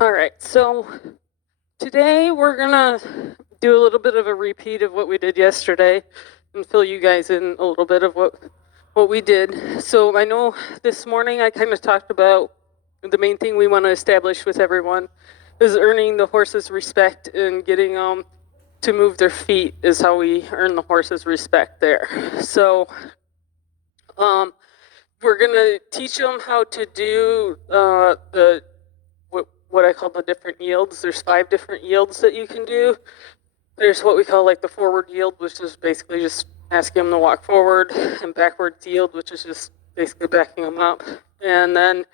All right, so today we're gonna do a little bit of a repeat of what we did yesterday and fill you guys in a little bit of what we did. So I know this morning I kind of talked about the main thing we want to establish with everyone is earning the horses' respect and getting them to move their feet is how we earn the horses' respect there. So we're gonna teach them how to do the what I call the different yields. There's 5 different yields that you can do. There's what we call like the forward yield, which is basically just asking them to walk forward, and backwards yield, which is just basically backing them up. And then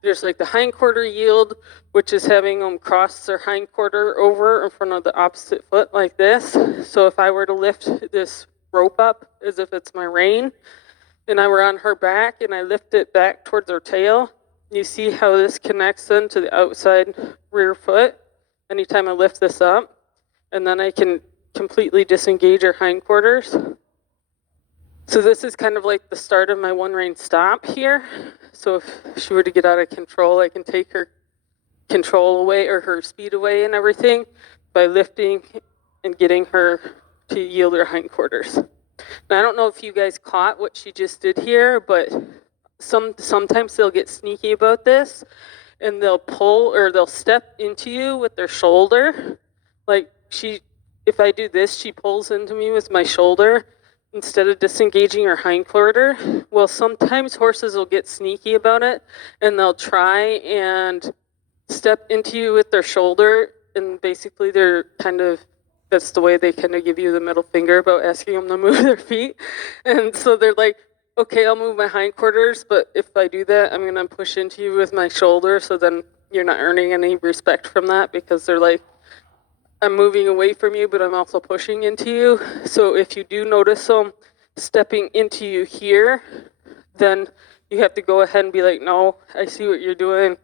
there's like the hindquarter yield, which is having them cross their hindquarter over in front of the opposite foot like this. So if I were to lift this rope up as if it's my rein, and I were on her back and I lift it back towards her tail, you see how this connects then to the outside rear foot anytime I lift this up, and then I can completely disengage her hindquarters. So this is kind of like the start of my one rein stop here. So if she were to get out of control, I can take her control away or her speed away and everything by lifting and getting her to yield her hindquarters. Now, I don't know if you guys caught what she just did here, but sometimes they'll get sneaky about this and they'll pull or they'll step into you with their shoulder. Like if I do this, she pulls into me with my shoulder instead of disengaging her hindquarter. Well, sometimes horses will get sneaky about it and they'll try and step into you with their shoulder, and basically they're kind of, that's the way they kind of give you the middle finger about asking them to move their feet. And so they're like, okay, I'll move my hindquarters, but if I do that, I'm gonna push into you with my shoulder, so then you're not earning any respect from that, because they're like, I'm moving away from you, but I'm also pushing into you. So if you do notice them stepping into you here, then you have to go ahead and be like, no, I see what you're doing,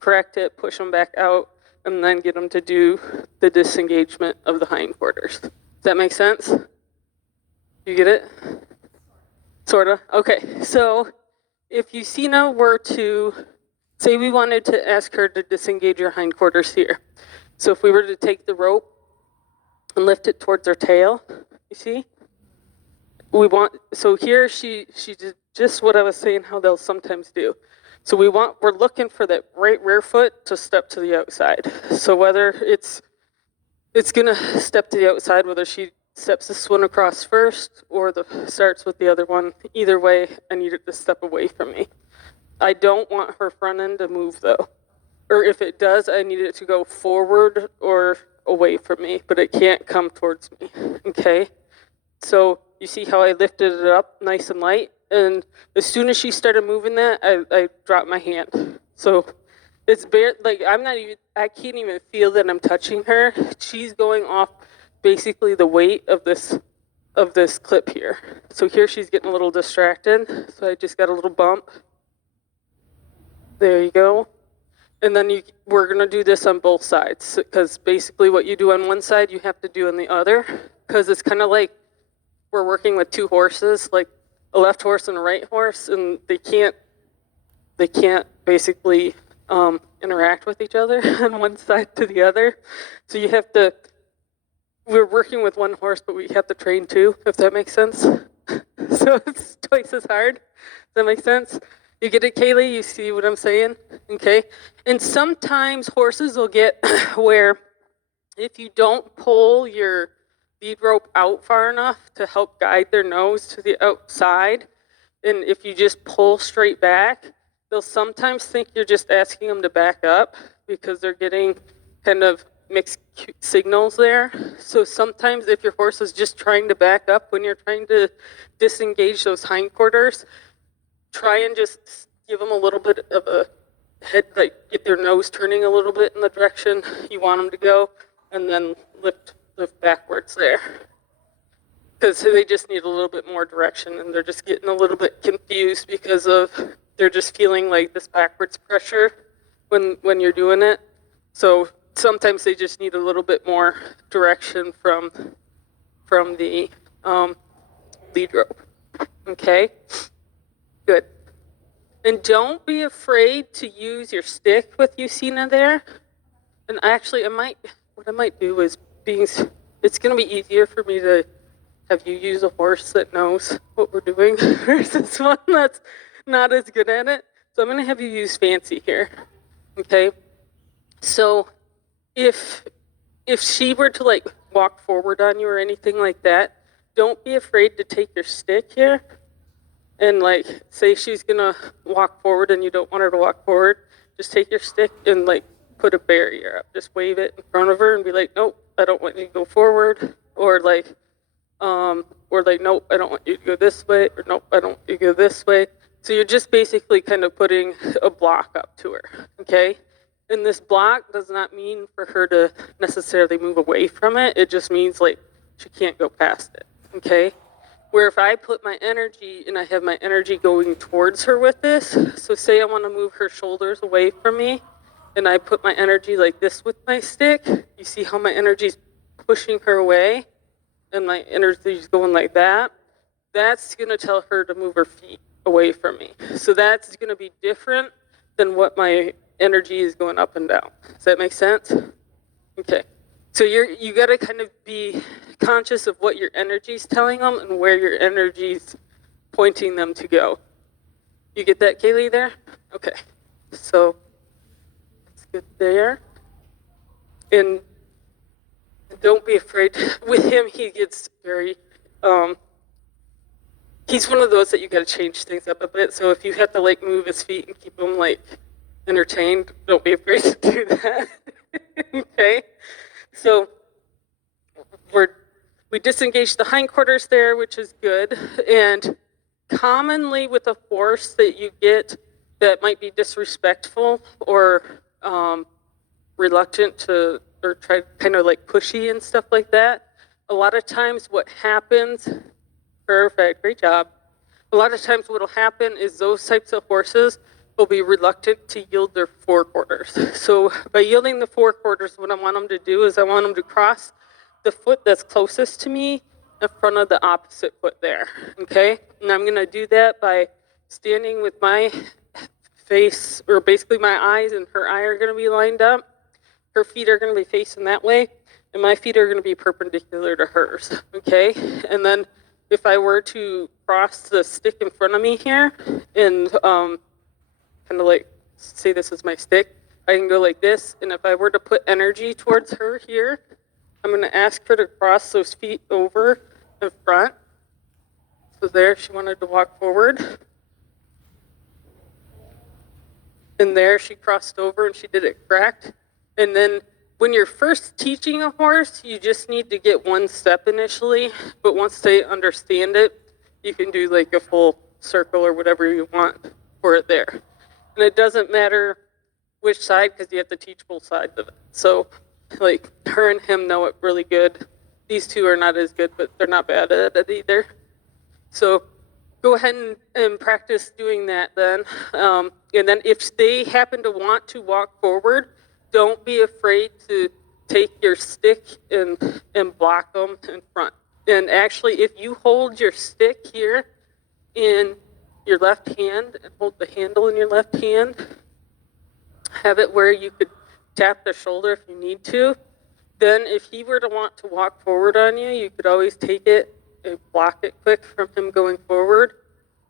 correct it, push them back out, and then get them to do the disengagement of the hindquarters. Does that make sense? You get it? Sorta? Okay, so if Yusina were to, say we wanted to ask her to disengage her hindquarters here. So if we were to take the rope and lift it towards her tail, you see? So here she did just what I was saying how they'll sometimes do. So we're looking for that right rear foot to step to the outside. So whether it's gonna step to the outside, whether she steps this one across first or starts with the other one, either way, I need it to step away from me. I don't want her front end to move though. Or if it does, I need it to go forward or away from me, but it can't come towards me, okay? So you see how I lifted it up nice and light? And as soon as she started moving that, I dropped my hand. So it's like I can't even feel that I'm touching her. She's going off basically the weight of this clip here. So here she's getting a little distracted. So I just got a little bump. There you go. And then we're gonna do this on both sides, because basically what you do on one side, you have to do on the other, because it's kind of like we're working with 2 horses, like a left horse and a right horse, and they can't basically interact with each other on one side to the other. So we're working with 1 horse, but we have to train 2, if that makes sense. So it's twice as hard. Does that make sense? You get it, Kaylee? You see what I'm saying? Okay. And sometimes horses will get where if you don't pull your lead rope out far enough to help guide their nose to the outside, and if you just pull straight back, they'll sometimes think you're just asking them to back up because they're getting kind of mixed signals there. So sometimes if your horse is just trying to back up when you're trying to disengage those hindquarters, try and just give them a little bit of a head, like get their nose turning a little bit in the direction you want them to go, and then lift backwards there. Because they just need a little bit more direction, and they're just getting a little bit confused because they're just feeling like this backwards pressure when you're doing it. So sometimes they just need a little bit more direction from the lead rope. Okay? Good. And don't be afraid to use your stick with Yusina there. And actually, what I might do is, it's going to be easier for me to have you use a horse that knows what we're doing versus one that's not as good at it. So I'm going to have you use Fancy here, okay? So if she were to like walk forward on you or anything like that, don't be afraid to take your stick here and like say she's gonna walk forward and you don't want her to walk forward. Just take your stick and like put a barrier up. Just wave it in front of her and be like, nope, I don't want you to go forward, or like, nope, I don't want you to go this way, or nope, I don't want you to go this way. So you're just basically kind of putting a block up to her, okay? And this block does not mean for her to necessarily move away from it. It just means like she can't go past it, okay? Where if I put my energy and I have my energy going towards her with this, so say I want to move her shoulders away from me, and I put my energy like this with my stick, you see how my energy's pushing her away, and my energy's going like that? That's going to tell her to move her feet away from me. So that's going to be different than what my energy is going up and down. Does that make sense? Okay. So you got to kind of be conscious of what your energy's telling them and where your energy's pointing them to go. You get that, Kaylee, there? Okay. So let's get there. And don't be afraid. With him, he gets very, he's one of those that you got to change things up a bit. So if you have to like move his feet and keep him like entertained, don't be afraid to do that. Okay. So we disengaged the hindquarters there, which is good. And commonly with a horse that you get that might be disrespectful or reluctant to, or try kind of like pushy and stuff like that, a lot of times what happens, perfect, great job. A lot of times what will happen is those types of horses will be reluctant to yield their forequarters. So by yielding the forequarters, what I want them to do is I want them to cross the foot that's closest to me in front of the opposite foot there, okay? And I'm gonna do that by standing with my face, or basically my eyes and her eye are gonna be lined up. Her feet are gonna be facing that way, and my feet are gonna be perpendicular to hers, okay? And then if I were to cross the stick in front of me here and kind of like say this is my stick, I can go like this, and if I were to put energy towards her here, I'm going to ask her to cross those feet over in front. So there, she wanted to walk forward. And there, she crossed over and she did it correct. And then when you're first teaching a horse, you just need to get one step initially, but once they understand it, you can do like a full circle or whatever you want for it there. And it doesn't matter which side, because you have to teach both sides of it. So like her and him know it really good. These two are not as good, but they're not bad at it either. So go ahead and practice doing that then. And then if they happen to want to walk forward, don't be afraid to take your stick and block them in front. And actually, if you hold your stick here in your left hand and hold the handle in your left hand, have it where you could tap the shoulder if you need to. Then if he were to want to walk forward on you, you could always take it and block it quick from him going forward.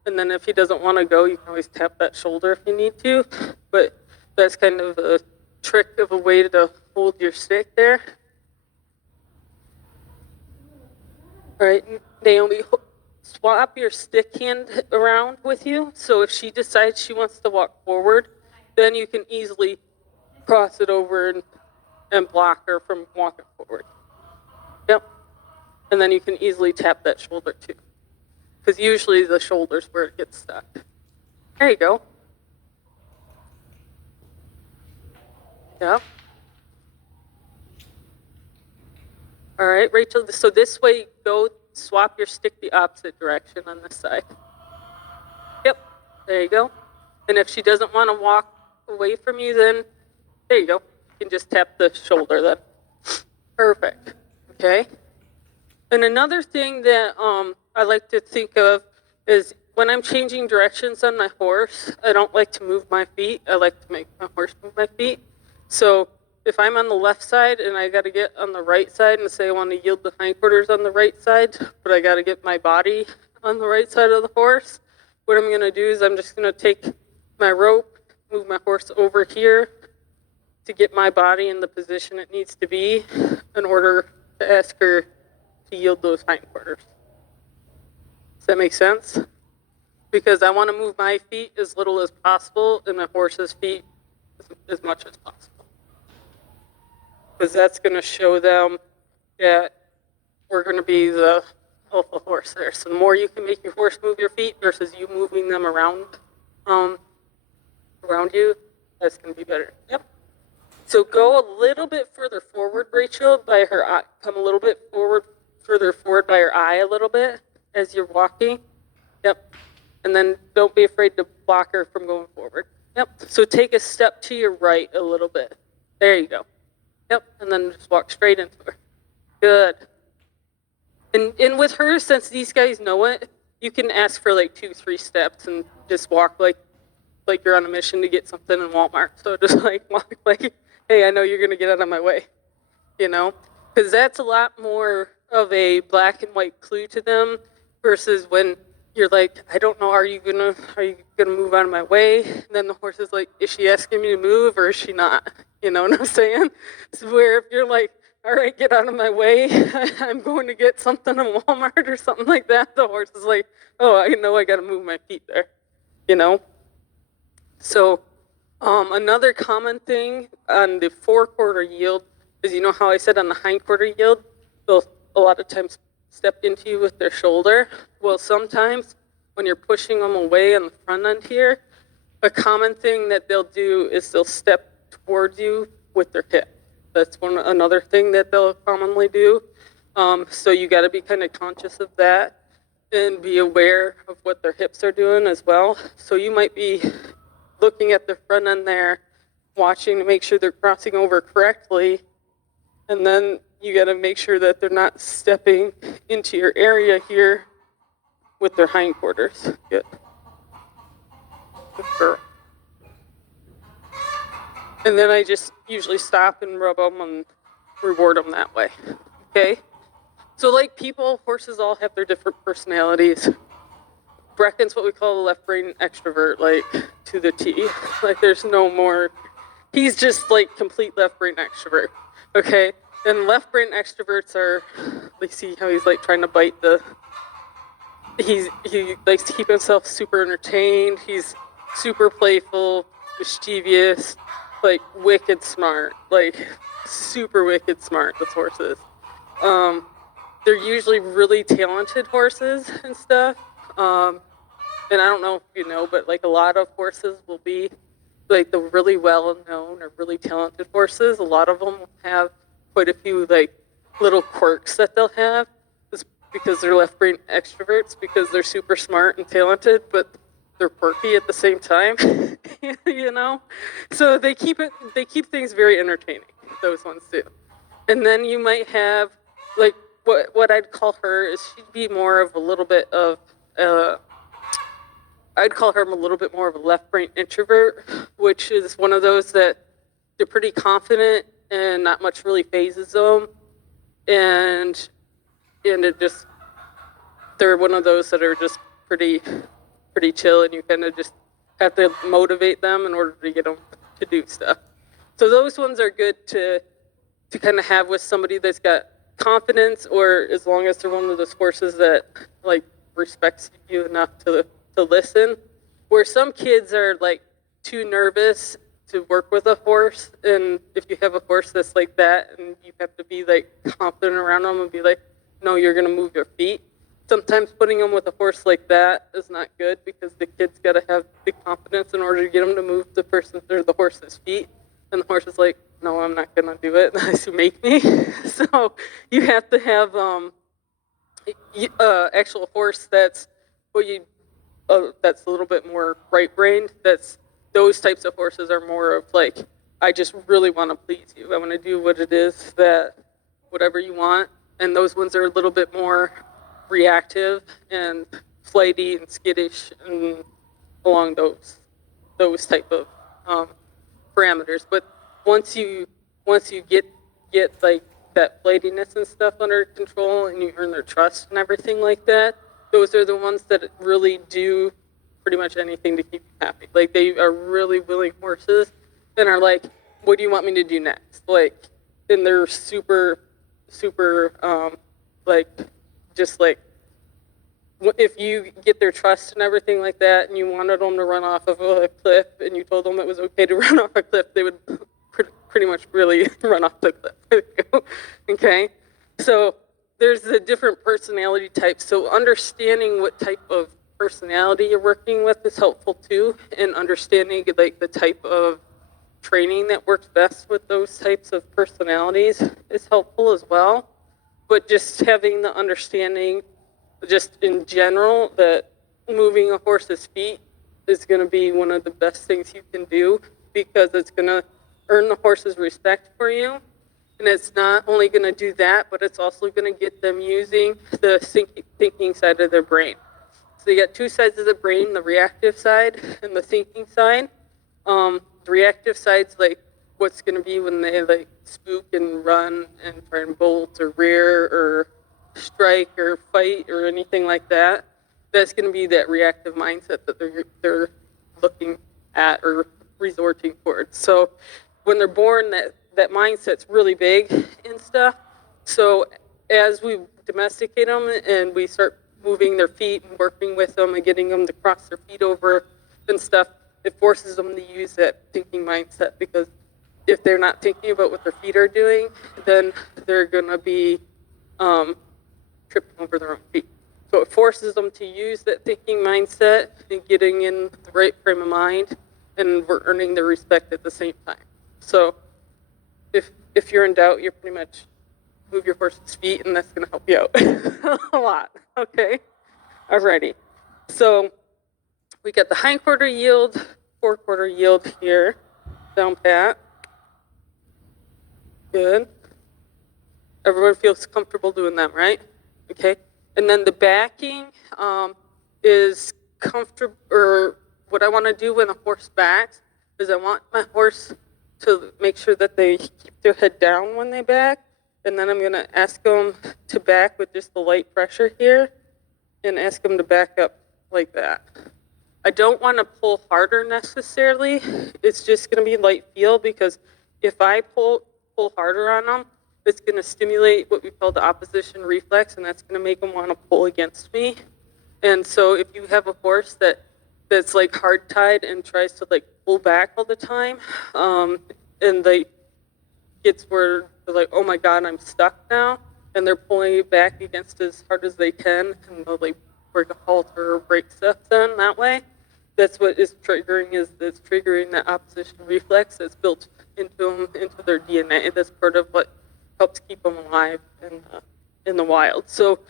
And then if he doesn't want to go, you can always tap that shoulder if you need to. But that's kind of a trick of a way to hold your stick there. All right, Naomi, swap your stick hand around with you. So if she decides she wants to walk forward, then you can easily cross it over and block her from walking forward. Yep. And then you can easily tap that shoulder too, because usually the shoulder's where it gets stuck. There you go. Yeah. All right, Rachel, so this way, go swap your stick the opposite direction on this side. Yep, there you go. And if she doesn't want to walk away from you, then there you go. You can just tap the shoulder then. Perfect, okay? And another thing that I like to think of is when I'm changing directions on my horse, I don't like to move my feet. I like to make my horse move my feet. So if I'm on the left side and I got to get on the right side and say I want to yield the hindquarters on the right side, but I got to get my body on the right side of the horse, what I'm going to do is I'm just going to take my rope, move my horse over here to get my body in the position it needs to be in order to ask her to yield those hindquarters. Does that make sense? Because I want to move my feet as little as possible and my horse's feet as much as possible. Because that's going to show them that we're going to be the alpha horse there. So the more you can make your horse move your feet versus you moving them around you, that's going to be better. Yep. So go a little bit further forward, Rachel, by her eye. Come a little bit further forward by her eye a little bit as you're walking. Yep. And then don't be afraid to block her from going forward. Yep. So take a step to your right a little bit. There you go. Yep. And then just walk straight into her. Good. And with her, since these guys know it, you can ask for like 2-3 steps and just walk like you're on a mission to get something in Walmart. So just like walk like, hey, I know you're going to get out of my way, you know? Because that's a lot more of a black and white clue to them versus when you're like, I don't know, are you gonna move out of my way? And then the horse is like, is she asking me to move or is she not? You know what I'm saying? So where if you're like, all right, get out of my way, I'm going to get something in Walmart or something like that, the horse is like, oh, I know I got to move my feet there, you know? So another common thing on the forequarter yield is, you know how I said on the hindquarter yield, they'll a lot of times step into you with their shoulder. Well, sometimes when you're pushing them away on the front end here, a common thing that they'll do is they'll step towards you with their hip. That's another thing that they'll commonly do. So you got to be kind of conscious of that and be aware of what their hips are doing as well. So you might be looking at the front end there, watching to make sure they're crossing over correctly, and then you got to make sure that they're not stepping into your area here with their hindquarters. Good. Good girl. And then I just usually stop and rub them and reward them that way. Okay? So like people, horses all have their different personalities. Brecken's what we call a left brain extrovert, like to the T. Like there's no more, he's just like complete left brain extrovert. Okay? And left brain extroverts are, like see how he's like trying to bite he likes to keep himself super entertained. He's super playful, mischievous, like wicked smart, like super wicked smart, this horse is. They're usually really talented horses and stuff. And I don't know if you know, but like a lot of horses will be like the really well-known or really talented horses. A lot of them have quite a few like little quirks that they'll have. It's because they're left brain extroverts, because they're super smart and talented, but they're quirky at the same time, you know? So they keep things very entertaining, those ones do. And then you might have, like, what I'd call her is she'd be more of a little bit of, I'd call her a little bit more of a left brain introvert, which is one of those that they're pretty confident and not much really phases them. And it just, they're one of those that are just pretty chill, and you kind of just have to motivate them in order to get them to do stuff. So those ones are good to kind of have with somebody that's got confidence, or as long as they're one of those horses that like respects you enough to listen. Where some kids are like too nervous to work with a horse, and if you have a horse that's like that, and you have to be like confident around them and be like, no, you're gonna move your feet. Sometimes putting them with a horse like that is not good, because the kid's got to have the confidence in order to get them to move the person's or the horse's feet. And the horse is like, no, I'm not going to do it unless you make me. So you have to have actual horse that's that's a little bit more right-brained. Those types of horses are more of like, I just really want to please you. I want to do what it is whatever you want. And those ones are a little bit more reactive and flighty and skittish and along those type of parameters. But once you once you get like that flightiness and stuff under control and you earn their trust and everything like that, those are the ones that really do pretty much anything to keep you happy. Like, they are really willing horses and are like, what do you want me to do next? Like, and they're super, like, just like, if you get their trust and everything like that, and you wanted them to run off of a cliff, and you told them it was okay to run off a cliff, they would pretty much really run off the cliff. Okay? So there's the different personality types. So understanding what type of personality you're working with is helpful too, and understanding like the type of training that works best with those types of personalities is helpful as well. But just having the understanding, just in general, that moving a horse's feet is going to be one of the best things you can do, because it's going to earn the horse's respect for you. And it's not only going to do that, but it's also going to get them using the thinking side of their brain. So you got two sides of the brain, the reactive side and the thinking side. The reactive side's like what's going to be when they like spook and run and try and bolt or rear or strike or fight or anything like that. That's going to be that reactive mindset that they're looking at or resorting towards. So when they're born, that mindset's really big and stuff. So as we domesticate them and we start moving their feet and working with them and getting them to cross their feet over and stuff, it forces them to use that thinking mindset, because if they're not thinking about what their feet are doing, then they're going to be tripping over their own feet. So it forces them to use that thinking mindset and getting in the right frame of mind, and we're earning their respect at the same time. So if you're in doubt, you're pretty much move your horse's feet, and that's going to help you out a lot. Okay? Alrighty. So we got the hindquarter yield, forequarter yield here, down pat. Good. Everyone feels comfortable doing them, right? Okay. And then the backing is comfortable, or what I want to do when a horse backs is I want my horse to make sure that they keep their head down when they back. And then I'm going to ask them to back with just the light pressure here and ask them to back up like that. I don't want to pull harder necessarily. It's just going to be light feel, because if I pull harder on them, it's going to stimulate what we call the opposition reflex, and that's going to make them want to pull against me. And so if you have a horse that's like hard tied and tries to like pull back all the time, and they gets where they're like, oh my God, I'm stuck now, and they're pulling it back against as hard as they can, and they'll like break a halter or break stuff then that way. That's what is triggering, is that's triggering that opposition reflex that's built into them, into their DNA. That's part of what helps keep them alive in the wild. So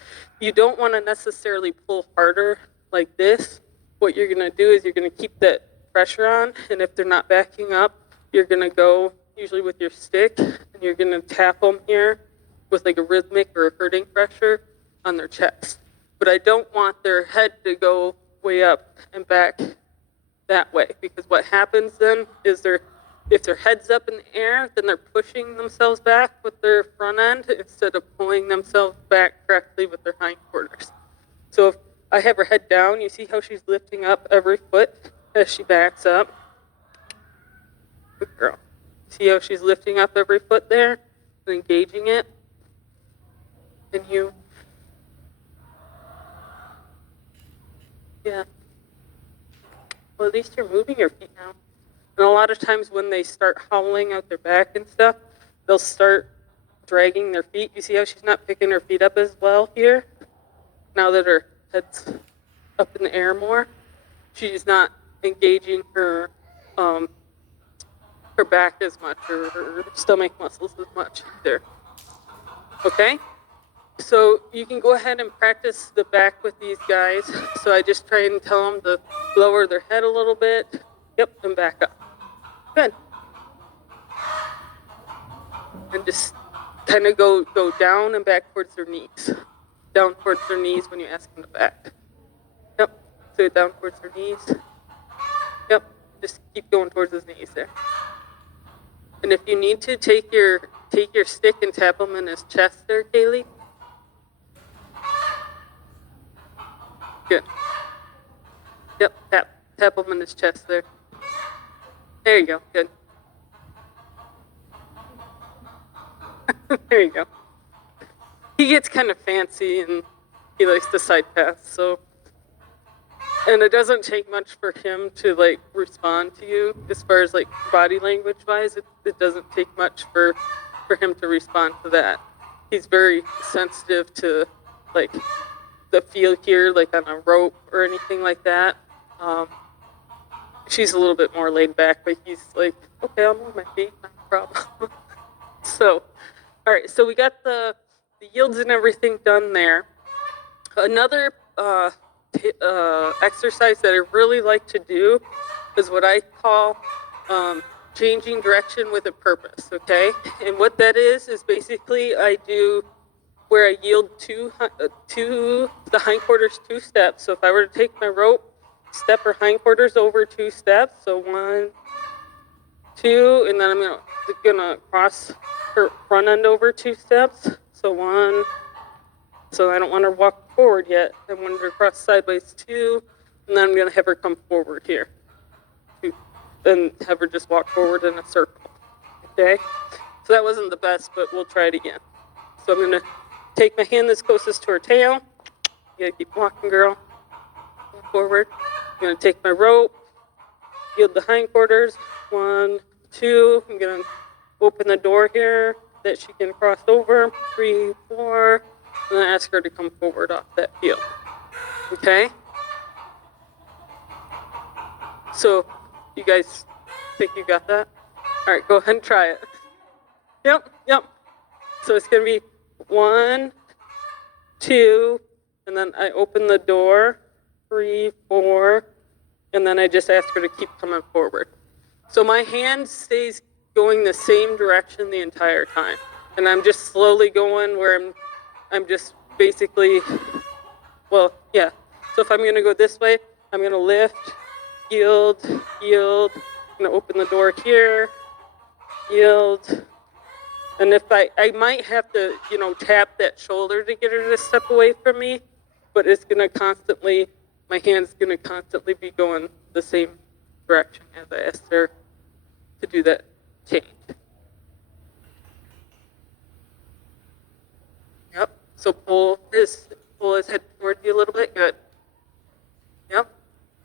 you don't want to necessarily pull harder like this. What you're going to do is you're going to keep that pressure on, and if they're not backing up, you're going to go usually with your stick, and you're going to tap them here with like a rhythmic or a hurting pressure on their chest. But I don't want their head to go way up and back that way, because what happens then is if their head's up in the air, then they're pushing themselves back with their front end instead of pulling themselves back correctly with their hindquarters. So if I have her head down, you see how she's lifting up every foot as she backs up? Good girl. See how she's lifting up every foot there and engaging it? And you... Yeah. Well, at least you're moving your feet now. And a lot of times when they start howling out their back and stuff, they'll start dragging their feet. You see how she's not picking her feet up as well here? Now that her head's up in the air more, she's not engaging her back as much, or her stomach muscles as much either. Okay? So you can go ahead and practice the back with these guys. So I just try and tell them to lower their head a little bit. Yep, and back up. Good. And just kind of go down and back towards their knees. Down towards their knees when you ask them to back. Yep. So down towards their knees. Yep. Just keep going towards his knees there. And if you need to, take your stick and tap him in his chest there, Kaylee. Good. Yep, tap him in his chest there. There you go, good. There you go. He gets kind of fancy and he likes to side pass, so. And it doesn't take much for him to like respond to you as far as like body language wise. It doesn't take much for him to respond to that. He's very sensitive to like the feel here, like on a rope or anything like that. She's a little bit more laid back, but he's like, okay, I'll move my feet, no problem. So, all right, so we got the yields and everything done there. Another exercise that I really like to do is what I call changing direction with a purpose, okay? And what that is basically I do where I yield to the hindquarters 2 steps. So if I were to take my rope, step her hindquarters over 2 steps. So 1, 2, and then I'm gonna cross her front end over 2 steps. So 1. So I don't want her to walk forward yet. I want her to cross sideways 2, and then I'm gonna have her come forward here. 2, and have her just walk forward in a circle. Okay. So that wasn't the best, but we'll try it again. So I'm gonna take my hand that's closest to her tail. You gotta keep walking, girl. Forward. I'm gonna take my rope, yield the hindquarters. 1, 2. I'm gonna open the door here that she can cross over. 3, 4. And then ask her to come forward off that heel. Okay? So, you guys think you got that? All right, go ahead and try it. Yep. So it's gonna be 1, 2, and then I open the door. 3, 4, and then I just ask her to keep coming forward. So my hand stays going the same direction the entire time, and I'm just slowly going where I'm just basically, well, yeah. So if I'm gonna go this way, I'm gonna lift, yield. I'm gonna open the door here, yield. And if I might have to, tap that shoulder to get her to step away from me, but it's gonna constantly, my hand's gonna constantly be going the same direction as I asked her to do that change. Yep, so pull his head toward you a little bit, good. Yep,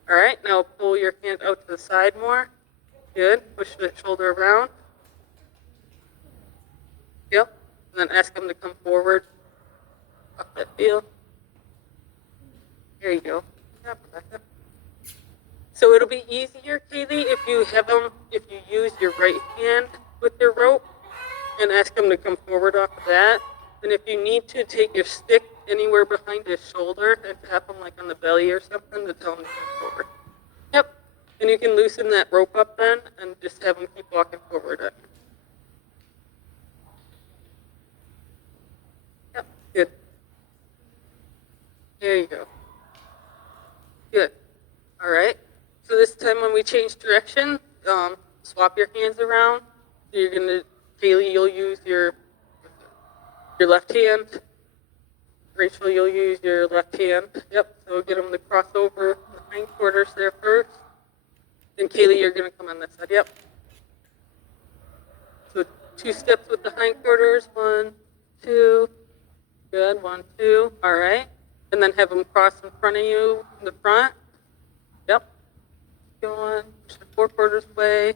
all right, now pull your hand out to the side more, good, push the shoulder around. Yep, and then ask him to come forward, up that heel. There you go. Yep, back up. So it'll be easier, Kaylee, if you use your right hand with your rope and ask him to come forward off of that. And if you need to, take your stick anywhere behind his shoulder and tap him like on the belly or something to tell him to come forward. Yep. And you can loosen that rope up then and just have him keep walking forward. Yep, good. There you go. Good. All right. So this time when we change direction, swap your hands around. So you're gonna, Kaylee, you'll use your left hand. Rachel, you'll use your left hand. Yep. So we'll get them to cross over the hindquarters there first. And Kaylee, you're gonna come on this side. Yep. So 2 steps with the hindquarters. 1, 2. Good. 1, 2. All right. And then have them cross in front of you in the front. Yep. Going. Push the 4 quarters away.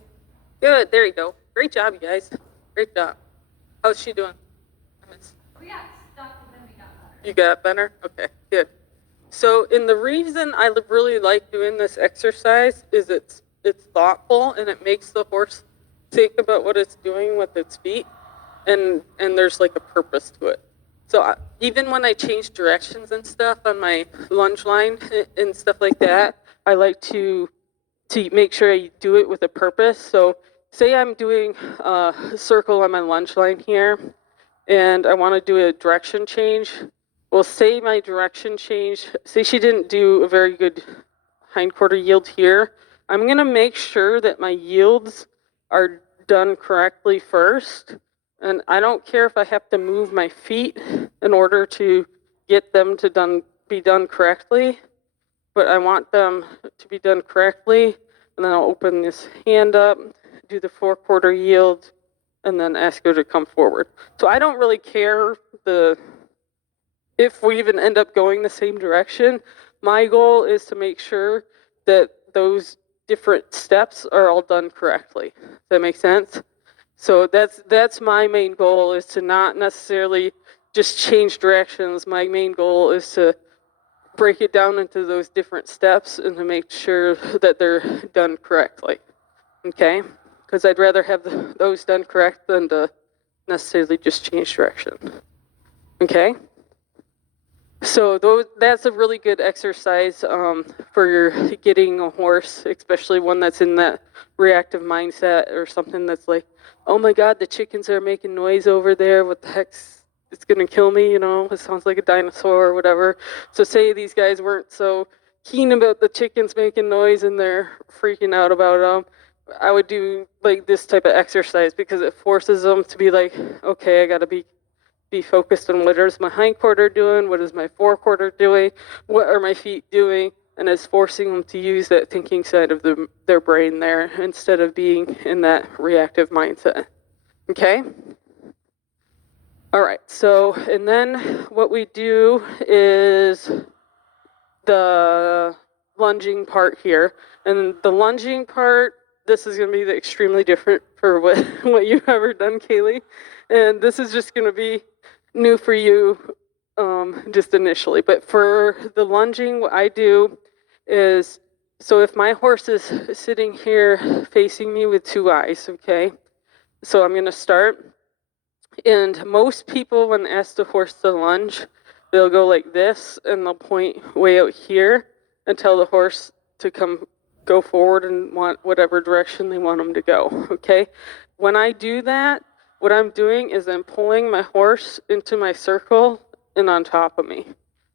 Good. There you go. Great job, you guys. Great job. How's she doing? We got stuck, but then we got better. You got better? Okay, good. So, and the reason I really like doing this exercise is it's thoughtful and it makes the horse think about what it's doing with its feet, and there's like a purpose to it. So even when I change directions and stuff on my lunge line and stuff like that, I like to make sure I do it with a purpose. So say I'm doing a circle on my lunge line here, and I want to do a direction change. Well, say my direction change, say she didn't do a very good hindquarter yield here, I'm going to make sure that my yields are done correctly first. And I don't care if I have to move my feet in order to get them to be done correctly, but I want them to be done correctly. And then I'll open this hand up, do the 4/4 yield, and then ask her to come forward. So I don't really care if we even end up going the same direction. My goal is to make sure that those different steps are all done correctly. Does that make sense? So that's my main goal, is to not necessarily just change directions. My main goal is to break it down into those different steps and to make sure that they're done correctly. Okay? Because I'd rather have those done correct than to necessarily just change direction. Okay? So that's a really good exercise for your getting a horse, especially one that's in that reactive mindset, or something that's like, oh my God, the chickens are making noise over there. What the heck's, it's going to kill me, it sounds like a dinosaur or whatever. So say these guys weren't so keen about the chickens making noise and they're freaking out about them. I would do like this type of exercise, because it forces them to be like, okay, I got to be focused on what is my hindquarter doing, what is my forequarter doing, what are my feet doing, and it's forcing them to use that thinking side of their brain there instead of being in that reactive mindset. Okay? All right, so, and then what we do is the lunging part here. And the lunging part, this is going to be extremely different for what you've ever done, Kaylee. And this is just going to be new for you just initially. But for the lunging, what I do is, so if my horse is sitting here facing me with 2 eyes, okay? So I'm going to start. And most people, when asked a horse to lunge, they'll go like this, and they'll point way out here and tell the horse to go forward and want whatever direction they want them to go, okay? When I do that, what I'm doing is I'm pulling my horse into my circle and on top of me.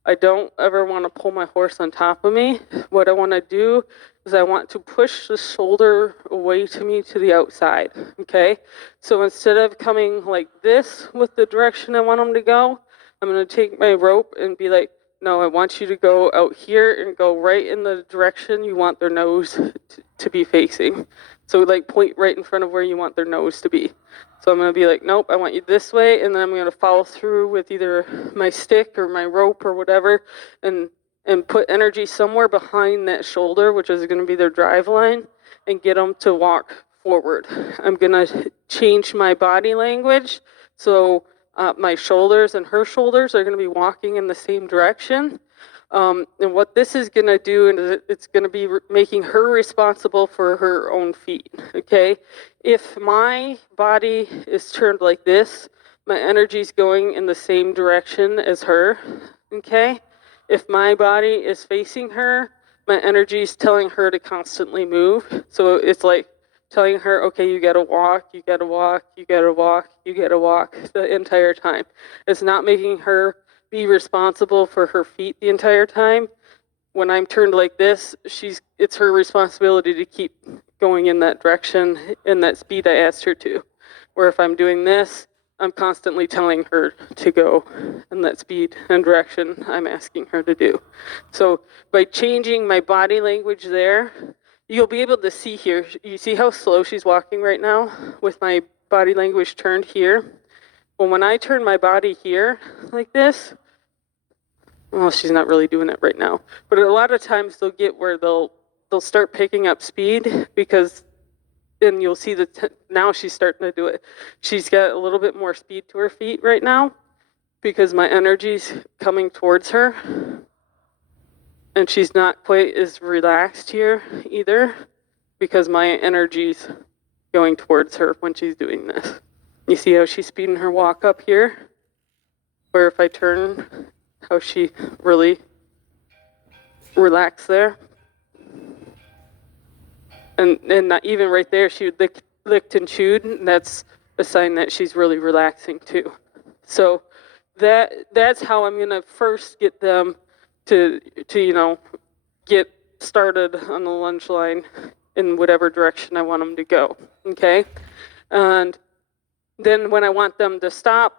I don't ever want to pull my horse on top of me. What I want to do is I want to push the shoulder away to me to the outside, okay? So instead of coming like this with the direction I want them to go, I'm going to take my rope and be like, no, I want you to go out here and go right in the direction you want their nose to be facing. So like point right in front of where you want their nose to be. So I'm going to be like, nope, I want you this way, and then I'm going to follow through with either my stick or my rope or whatever, and put energy somewhere behind that shoulder, which is going to be their drive line, and get them to walk forward. I'm going to change my body language, so my shoulders and her shoulders are going to be walking in the same direction. And what this is going to do is it's going to be making her responsible for her own feet, okay? If my body is turned like this, my energy is going in the same direction as her, okay? If my body is facing her, my energy is telling her to constantly move. So it's like telling her, okay, you gotta walk, you gotta walk, you gotta walk, you gotta walk the entire time. It's not making her be responsible for her feet the entire time. When I'm turned like this, it's her responsibility to keep going in that direction and that speed I asked her to. Where if I'm doing this, I'm constantly telling her to go in that speed and direction I'm asking her to do. So by changing my body language there, you'll be able to see here. You see how slow she's walking right now with my body language turned here? Well, when I turn my body here like this, well, she's not really doing it right now, but a lot of times they'll get where they'll start picking up speed, because, and you'll see now she's starting to do it. She's got a little bit more speed to her feet right now because my energy's coming towards her, and she's not quite as relaxed here either because my energy's going towards her when she's doing this. You see how she's speeding her walk up here? Where if I turn, how she really relaxed there. And not even right there, she licked and chewed, and that's a sign that she's really relaxing too. So that's how I'm gonna first get them to get started on the lunge line in whatever direction I want them to go. Okay. And then when I want them to stop,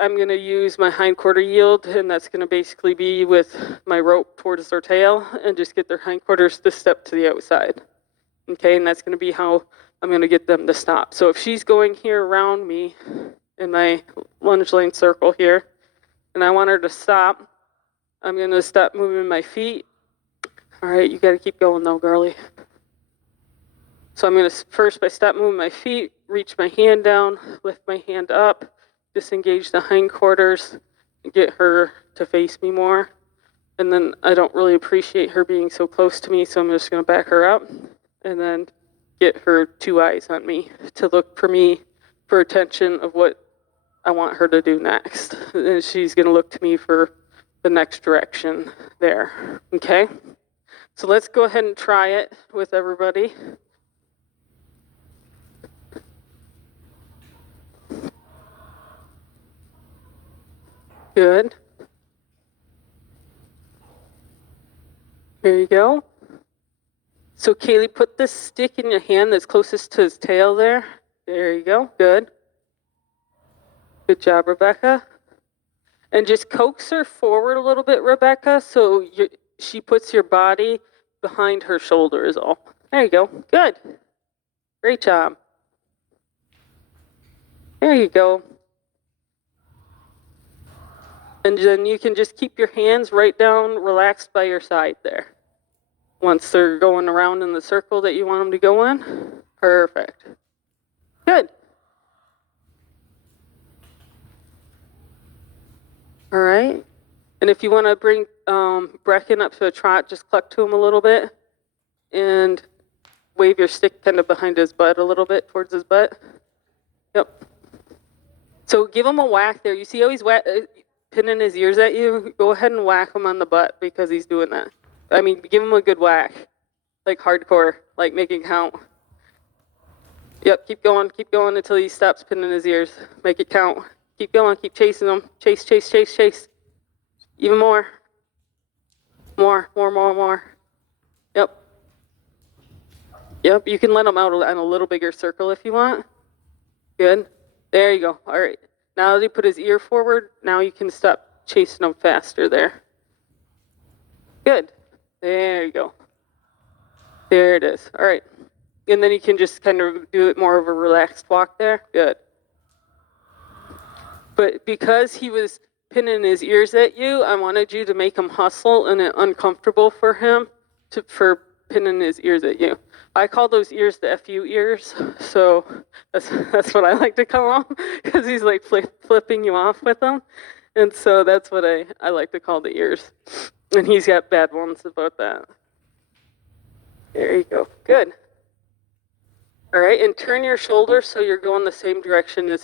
I'm going to use my hindquarter yield, and that's going to basically be with my rope towards their tail and just get their hindquarters to step to the outside. Okay, and that's going to be how I'm going to get them to stop. So if she's going here around me in my lunge lane circle here, and I want her to stop, I'm going to stop moving my feet. All right, you got to keep going though, girlie. So I'm going to first, by stop moving my feet, reach my hand down, lift my hand up, disengage the hindquarters, and get her to face me more. And then I don't really appreciate her being so close to me, so I'm just going to back her up and then get her two eyes on me to look for me for attention of what I want her to do next. And she's going to look to me for the next direction there. Okay? So let's go ahead and try it with everybody. Good. Here you go. So Kaylee, put this stick in your hand that's closest to his tail there. There you go. Good. Good job, Rebecca. And just coax her forward a little bit, Rebecca, so she puts your body behind her shoulder is all. There you go. Good. Great job. There you go. And then you can just keep your hands right down, relaxed by your side there. Once they're going around in the circle that you want them to go in. Perfect. Good. All right. And if you want to bring Brecken up to a trot, just cluck to him a little bit and wave your stick kind of behind his butt a little bit, towards his butt. Yep. So give him a whack there. You see how he's pinning his ears at you? Go ahead and whack him on the butt because he's doing that. I mean, give him a good whack, like hardcore, like make it count. Yep, keep going until he stops pinning his ears. Make it count. Keep going, keep chasing him. Chase, chase, chase, chase. Even more. More. Yep. Yep, you can let him out on a little bigger circle if you want. Good. There you go. All right. Now that he put his ear forward, now you can stop chasing him faster there. Good. There you go. There it is. All right. And then you can just kind of do it more of a relaxed walk there. Good. But because he was pinning his ears at you, I wanted you to make him hustle and it uncomfortable for him for pinning his ears at you. I call those ears the FU ears, so that's what I like to call them because he's like flipping you off with them. And so that's what I like to call the ears. And he's got bad ones about that. There you go. Good. All right, and turn your shoulders so you're going the same direction as